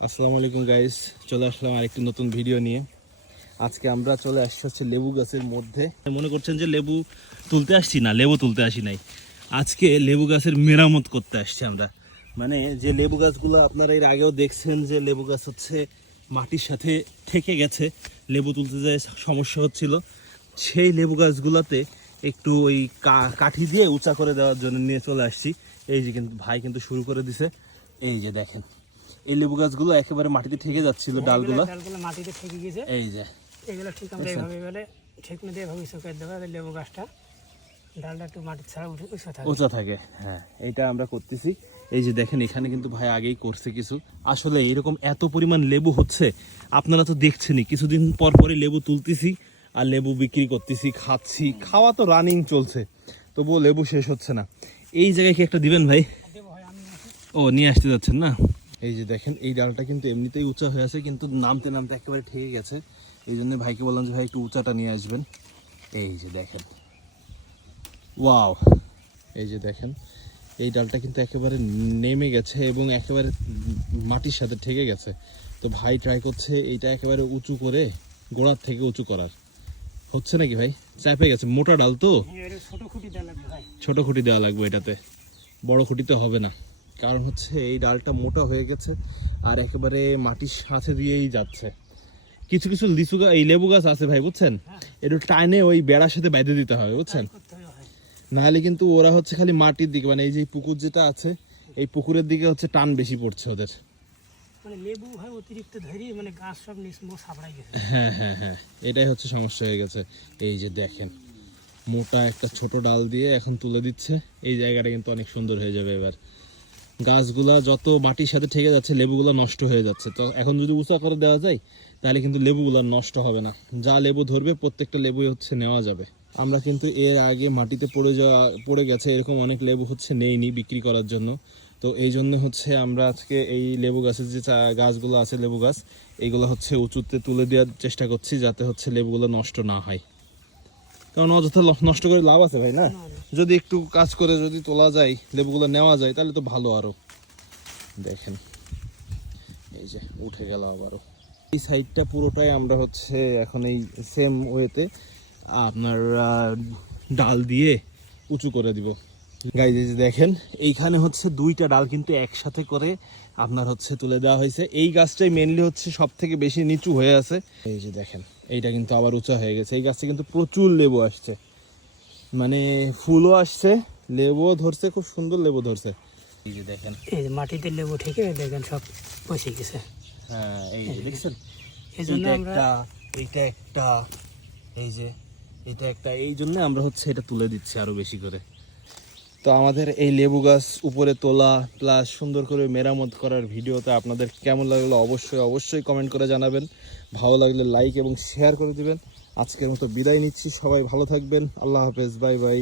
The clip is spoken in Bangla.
আসসালামু আলাইকুম গাইস চলে আসলাম আরেকটি নতুন ভিডিও নিয়ে। আজকে আমরা চলে আসছি হচ্ছে লেবু গাছের মধ্যে। মনে করছেন যে লেবু তুলতে আসছি না, লেবু তুলতে আসি নাই। আজকে লেবু গাছের মেরামত করতে আসছি আমরা। মানে যে লেবু গাছগুলো আপনারা এর আগেও দেখছেন যে লেবু গাছ হচ্ছে মাটির সাথে থেকে গেছে, লেবু তুলতে যায় সমস্যা হচ্ছিল, সেই লেবু গাছগুলোতে একটু ওই কাঠি দিয়ে উঁচা করে দেওয়ার জন্য নিয়ে চলে আসছি। এই যে কিন্তু ভাই কিন্তু শুরু করে দিছে। এই যে দেখেন এই লেবু গাছগুলো একেবারে মাটিতে ঠেকে যাচ্ছিল ডালগুলো। মাটিতে ঠেকে গেছে এই যে। এগুলো ঠিক আমরা এইভাবে এবারে ঠিক মতো এভাবে শুকাই দেবো লেবু গাছটা। ডালটা একটু মাটির ছাড়া উঠে উঁচু থাকে। উঁচা থাকে হ্যাঁ এটা আমরা করতেছি। এই যে দেখেন এখানে কিন্তু ভাই আগেই করছে কিছু। আসলে এরকম এত পরিমাণ লেবু হচ্ছে আপনারা তো দেখছেনই। কিছুদিন পর পরই লেবু তুলতেছি আর লেবু বিক্রি করতেছি খাচ্ছি। খাওয়া তো রানিং চলছে তবুও লেবু শেষ হচ্ছে না। এই জায়গায় কি একটা দিবেন ভাই? ও নিয়ে আসতে যাচ্ছেন না? এই যে দেখেন এই ডালটা কিন্তু এমনিতেই উঁচা হয়ে আছে কিন্তু নামতে নামতে একেবারে ঠেকে গেছে। এই জন্য ভাইকে বললাম যে ভাই একটু উঁচাটা নিয়ে আসবেন। এই যে দেখেন। ওয়াও! এই যে দেখেন এই ডালটা কিন্তু একেবারে নেমে গেছে এবং একেবারে মাটির সাথে ঠেকে গেছে। তো ভাই ট্রাই করছে এইটা একেবারে উঁচু করে গোড়ার থেকে উঁচু করার। হচ্ছে নাকি ভাই? চাপে গেছে। মোটা ডাল তো? ছোট খুঁটি দেওয়া লাগবে ভাই। ছোট খুঁটি দেওয়া লাগবে এটাতে। বড় খুঁটিতে হবে না। কারণ হচ্ছে এই ডালটা মোটা হয়ে গেছে আর একেবারে মাটির সাথে দিয়েই যাচ্ছে। কিছু কিছু লিচু গাছ এই লেবু গাছ আছে ভাই বুঝছেন? একটু টাইনে ওই বেড়ার সাথে বেঁধে দিতে হবে বুঝছেন? নাহলে কিন্তু ওরা হচ্ছে খালি মাটির দিকে মানে এই যে পুকুর যেটা আছে এই পুকুরের দিকে হচ্ছে টান বেশি পড়ছে ওদের। মানে লেবু হয় অতিরিক্ত ধরি মানে গাছ সব নিচমো সাবড়াই গেছে। হ্যাঁ হ্যাঁ হ্যাঁ এটাই হচ্ছে সমস্যা হয়ে গেছে। এই যে দেখেন মোটা একটা ছোট ডাল দিয়ে এখন তুলে দিচ্ছে। এই জায়গাটা কিন্তু অনেক সুন্দর হয়ে যাবে এবার। গাছগুলা যত মাটির সাথে ঠেকে যাচ্ছে, লেবুগুলো নষ্ট হয়ে যাচ্ছে। তো এখন যদি উঁচা করে দেওয়া যায়, তাহলে কিন্তু লেবুগুলো নষ্ট হবে না। যা লেবু ধরবে, প্রত্যেকটা লেবুই হচ্ছে নেওয়া যাবে। আমরা কিন্তু এর আগে মাটিতে পড়ে যাওয়া, পড়ে গেছে, এরকম অনেক লেবু হচ্ছে নেইনি বিক্রি করার জন্য। তো এই জন্য হচ্ছে আমরা আজকে এই লেবু গাছের যে গাছগুলো আছে, লেবু গাছ এইগুলো হচ্ছে উঁচুতে তুলে দেওয়ার চেষ্টা করছি, যাতে হচ্ছে লেবুগুলো নষ্ট না হয়। কারণ অযথা নষ্ট করে লাভ আছে ভাই না? যদি একটু কাজ করে যদি তোলা যায় লেবুগুলো নেওয়া যায় তাহলে তো ভালো আরও। দেখেন এই যে উঠে গেল আবারও। এই সাইডটা পুরোটাই আমরা হচ্ছে এখন এই সেম ওয়েতে আপনার ডাল দিয়ে উঁচু করে দিব। গাইজ এই যে দেখেন এইখানে হচ্ছে দুইটা ডাল কিন্তু একসাথে করে আপনার হচ্ছে তুলে দেওয়া হয়েছে। এই গাছটাই মেনলি হচ্ছে সব থেকে বেশি নিচু হয়ে আছে। এই যে দেখেন এইটা কিন্তু আবার উঁচা হয়ে গেছে। এই গাছটা কিন্তু প্রচুর লেবু আসছে। মানে ফুলও আসছে লেবুও ধরছে খুব সুন্দর লেবু ধরছে। এই যে দেখেন। এই যে মাটিতে লেবু ঠেকে দেখেন সব বসে গেছে। হ্যাঁ এই দেখছেন? এই জন্য আমরা একটা এইটা একটা এই যে এটা একটা এই জন্য আমরা হচ্ছে এটা তুলে দিচ্ছি আরও বেশি করে। তো আমাদের এই লেবু গাছ উপরে তোলা প্লাস সুন্দর করে মেরামত করার ভিডিওতে আপনাদের কেমন লাগল অবশ্যই অবশ্যই কমেন্ট করে জানাবেন। ভালো লাগলে লাইক এবং শেয়ার করে দিবেন। আজকের মতো বিদায় নিচ্ছি। সবাই ভালো থাকবেন। আল্লাহ হাফেজ। Bye bye.